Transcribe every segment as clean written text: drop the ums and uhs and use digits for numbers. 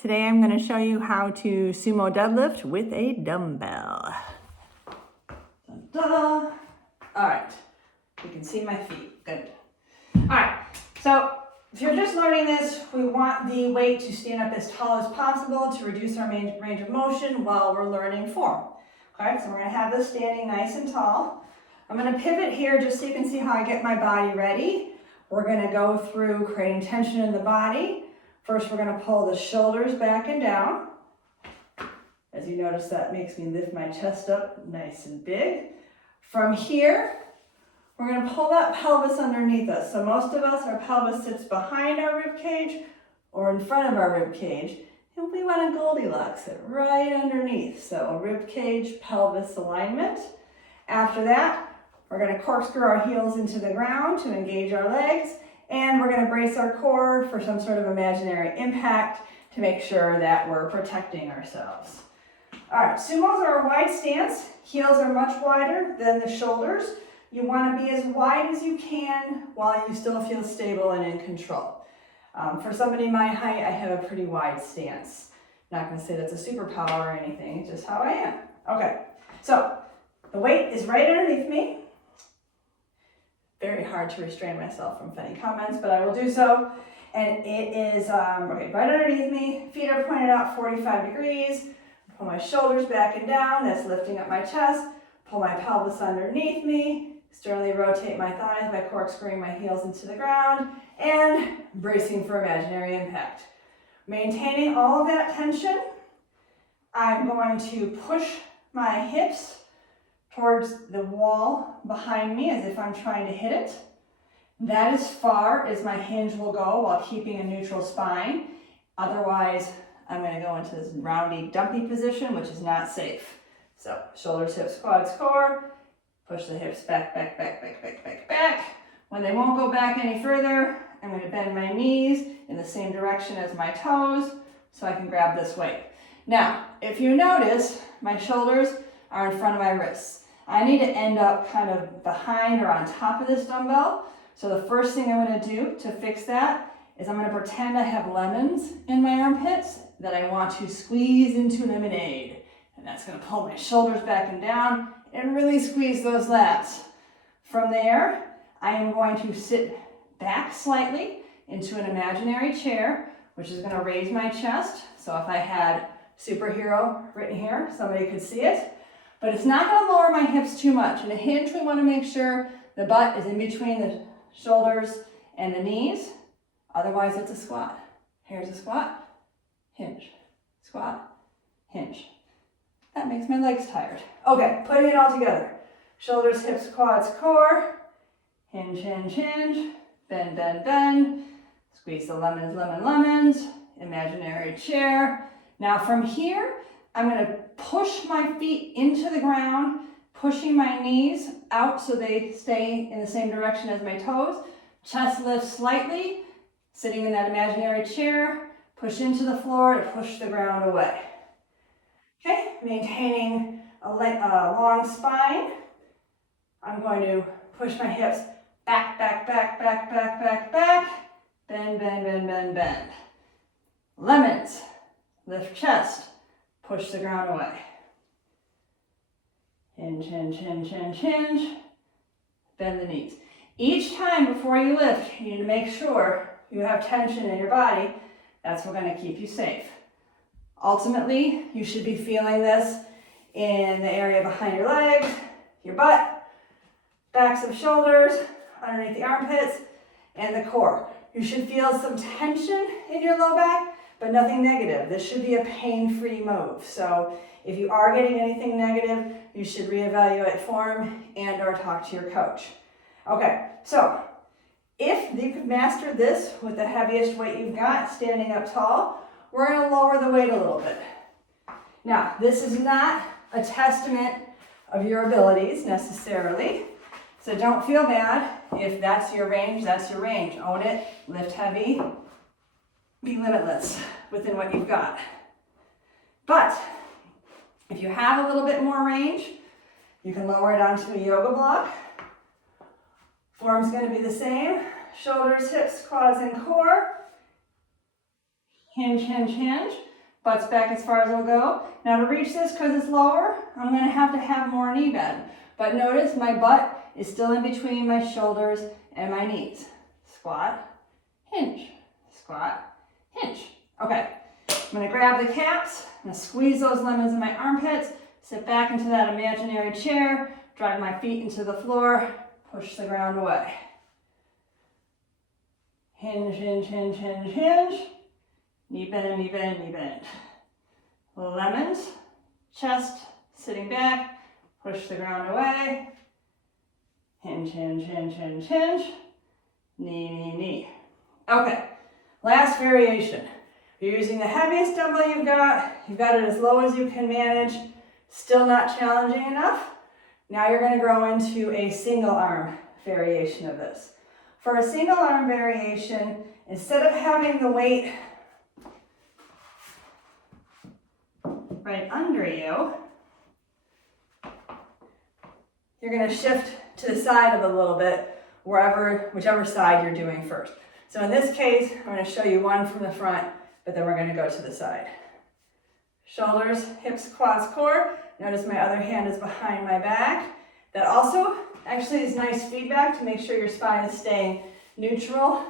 Today I'm going to show you how to sumo deadlift with a dumbbell. All right, you can see my feet, good. All right, so if you're just learning this, we want the weight to stand up as tall as possible to reduce our range of motion while we're learning form. Okay, so we're going to have this standing nice and tall. I'm going to pivot here just so you can see how I get my body ready. We're going to go through creating tension in the body. First, we're going to pull the shoulders back and down. As you notice, that makes me lift my chest up nice and big. From here, we're going to pull that pelvis underneath us. So most of us, our pelvis sits behind our rib cage or in front of our rib cage. And we want to Goldilocks it right underneath. So a rib cage, pelvis alignment. After that, we're going to corkscrew our heels into the ground to engage our legs. And we're going to brace our core for some sort of imaginary impact to make sure that we're protecting ourselves. All right, sumos are a wide stance. Heels are much wider than the shoulders. You want to be as wide as you can while you still feel stable and in control. For somebody my height, I have a pretty wide stance. Not going to say that's a superpower or anything, it's just how I am. Okay, so the weight is right underneath me. Very hard to restrain myself from funny comments, but I will do so. And it is okay, right underneath me. Feet are pointed out 45 degrees. Pull my shoulders back and down. That's lifting up my chest. Pull my pelvis underneath me. Externally rotate my thighs by corkscrewing my heels into the ground and bracing for imaginary impact. Maintaining all of that tension, I'm going to push my hips towards the wall behind me as if I'm trying to hit it. That as far as my hinge will go while keeping a neutral spine. Otherwise, I'm going to go into this roundy, dumpy position, which is not safe. So shoulders, hips, quads, core. Push the hips back, back, back, back, back, back, back. When they won't go back any further, I'm going to bend my knees in the same direction as my toes so I can grab this weight. Now, if you notice, my shoulders are in front of my wrists. I need to end up kind of behind or on top of this dumbbell. So the first thing I'm going to do to fix that is I'm going to pretend I have lemons in my armpits that I want to squeeze into lemonade. And that's going to pull my shoulders back and down and really squeeze those lats. From there, I am going to sit back slightly into an imaginary chair, which is going to raise my chest. So if I had superhero written here, somebody could see it. But it's not going to lower my hips too much. In a hinge, we want to make sure the butt is in between the shoulders and the knees. Otherwise, it's a squat. Here's a squat, hinge, squat, hinge. That makes my legs tired. Okay, putting it all together. Shoulders, hips, quads, core. Hinge, hinge, hinge. Bend, bend, bend. Squeeze the lemons, lemon, lemons. Imaginary chair. Now from here, I'm going to push my feet into the ground, pushing my knees out so they stay in the same direction as my toes. Chest lifts slightly, sitting in that imaginary chair. Push into the floor to push the ground away. Okay, maintaining a long spine. I'm going to push my hips back, back, back, back, back, back, back. Bend, bend, bend, bend, bend. Lemons, lift chest. Push the ground away. Hinge, hinge, hinge, hinge, hinge. Bend the knees. Each time before you lift, you need to make sure you have tension in your body. That's what's going to keep you safe. Ultimately, you should be feeling this in the area behind your legs, your butt, backs of shoulders, underneath the armpits, and the core. You should feel some tension in your low back, but nothing negative. This should be a pain-free move. So if you are getting anything negative, you should reevaluate form and or talk to your coach. Okay, so if you could master this with the heaviest weight you've got, standing up tall, we're going to lower the weight a little bit. Now, this is not a testament of your abilities necessarily, so don't feel bad. If that's your range, that's your range. Own it, lift heavy. Be limitless within what you've got. But if you have a little bit more range, you can lower it onto a yoga block. Form's going to be the same. Shoulders, hips, quads, and core. Hinge, hinge, hinge. Butt's back as far as it'll go. Now to reach this, because it's lower, I'm gonna have more knee bend. But notice my butt is still in between my shoulders and my knees. Squat, hinge, squat, hinge. Okay, I'm gonna grab the caps, I'm gonna squeeze those lemons in my armpits, sit back into that imaginary chair, drive my feet into the floor, push the ground away. Hinge, hinge, hinge, hinge, hinge. Knee bend, knee bend, knee bend. Lemons, chest, sitting back, push the ground away. Hinge, hinge, hinge, hinge, hinge. Knee, knee, knee. Okay, last variation. You're using the heaviest dumbbell you've got it as low as you can manage, still not challenging enough. Now you're gonna grow into a single arm variation of this. For a single arm variation, instead of having the weight right under you, you're gonna shift to the side of it a little bit, whichever side you're doing first. So in this case, I'm gonna show you one from the front, but then we're gonna go to the side. Shoulders, hips, quads, core. Notice my other hand is behind my back. That also actually is nice feedback to make sure your spine is staying neutral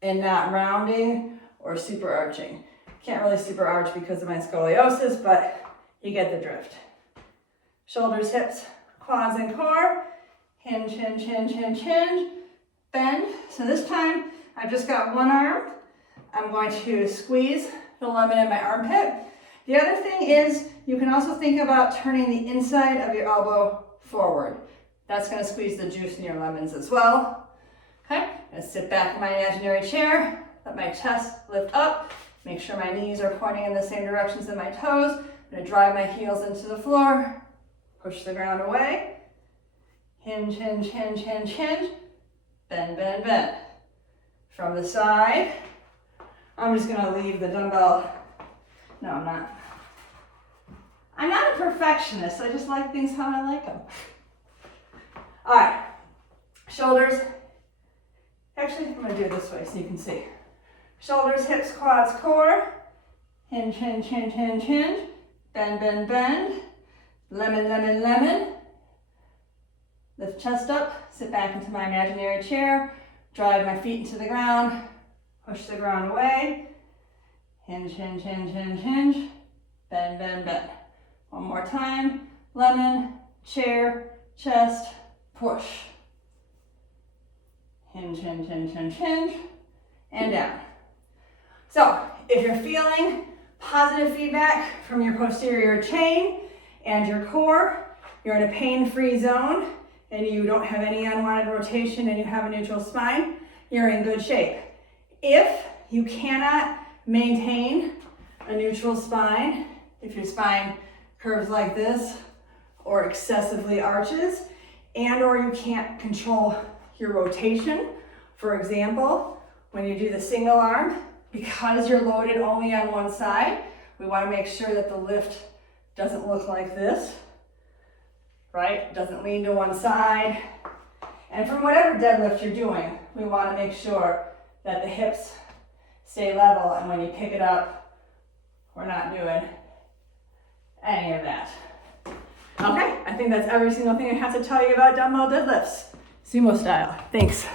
and not rounding or super arching. Can't really super arch because of my scoliosis, but you get the drift. Shoulders, hips, quads, and core. Hinge, hinge, hinge, hinge, hinge. Bend. So this time, I've just got one arm. I'm going to squeeze the lemon in my armpit. The other thing is, you can also think about turning the inside of your elbow forward. That's going to squeeze the juice in your lemons as well. Okay, I'm going to sit back in my imaginary chair, let my chest lift up, make sure my knees are pointing in the same directions as my toes. I'm going to drive my heels into the floor, push the ground away. Hinge, hinge, hinge, hinge, hinge. Bend, bend, bend. From the side, I'm just going to leave the dumbbell. No, I'm not. I'm not a perfectionist. I just like things how I like them. All right. Shoulders. Actually, I'm going to do it this way so you can see. Shoulders, hips, quads, core. Hinge, hinge, hinge, hinge, hinge. Bend, bend, bend. Lemon, lemon, lemon. Lift chest up. Sit back into my imaginary chair. Drive my feet into the ground. Push the ground away. Hinge, hinge, hinge, hinge, hinge. Bend, bend, bend. One more time. Lemon, chair, chest, push. Hinge, hinge, hinge, hinge, hinge. And down. So, if you're feeling positive feedback from your posterior chain and your core, you're in a pain-free zone, and you don't have any unwanted rotation and you have a neutral spine, you're in good shape. If you cannot maintain a neutral spine, if your spine curves like this or excessively arches, and or you can't control your rotation, for example, when you do the single arm, because you're loaded only on one side, we want to make sure that the lift doesn't look like this, right? Doesn't lean to one side. And from whatever deadlift you're doing, we want to make sure that the hips stay level, and when you pick it up, we're not doing any of that. Okay, I think that's every single thing I have to tell you about dumbbell deadlifts, sumo style. Thanks.